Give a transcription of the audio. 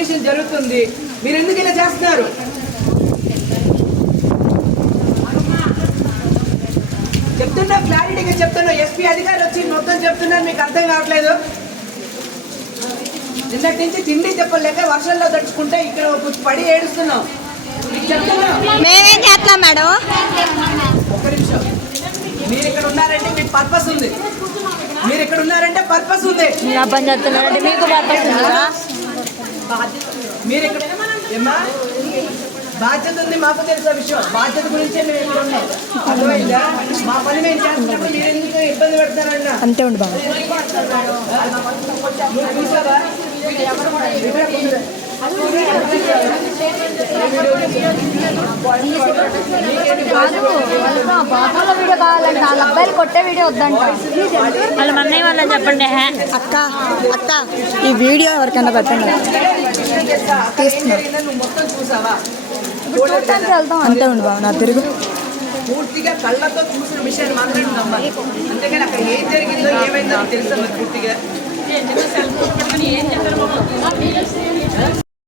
Investigation జరుగుతుంది, మీరు ఎందుకు ఇలా చేస్తున్నారు? చెప్తున్నా, క్లారిటీగా చెప్తున్నా. ఎస్పీ అధికారులు వచ్చి మొత్తం చెప్తున్నారు, మీకు అర్థం కావట్లేదు. నిన్నటి నుంచి తిండి చెప్పలేక వర్షంలో తడుచుకుంటే ఇక్కడ పడి ఏడుస్తున్నాం. మేమేం చేస్తున్నాం మేడం? ఒక్క నిమిషం. మీరు ఇక్కడ ఉన్నారంటే మీకు పర్పస్ ఉంది. మీరు ఇక్కడ ఉన్నారంటే పర్పస్ ఉంది. పని చేస్తున్నారంటే మీకు పర్పస్ ఉందా? మీరు ఇక్కడ ఏమా బాధ్యత ఉంది, మాకు తెలిసిన విషయం. బాధ్యత గురించే మేము ఇక్కడ ఉన్నాం. అర్థమైందా? మా పని మేము చేస్తున్నప్పుడు మీరు ఎందుకు ఇబ్బంది పెడతారన్నా? అంతే ఉండి బాబు. నువ్వు చూసావా? వీడియో కావాలంటే వాళ్ళ అబ్బాయిలు కొట్టే వీడియో వద్దంట. వాళ్ళ అన్నయ్య వాళ్ళని చెప్పండి. అక్క అక్క ఈ వీడియో ఎవరికైనా పెట్టండి. నువ్వు మొత్తం చూసావా? చూడటానికి వెళ్తాం. అంతే ఉండి బాబు. నా తిరుగు పూర్తిగా కళ్ళతో చూసిన విషయాన్ని మాత్రమే నమ్మాలి. అంతేగాని అక్కడ ఏం జరిగిందో ఏమైందో తెలుసా పూర్తిగా.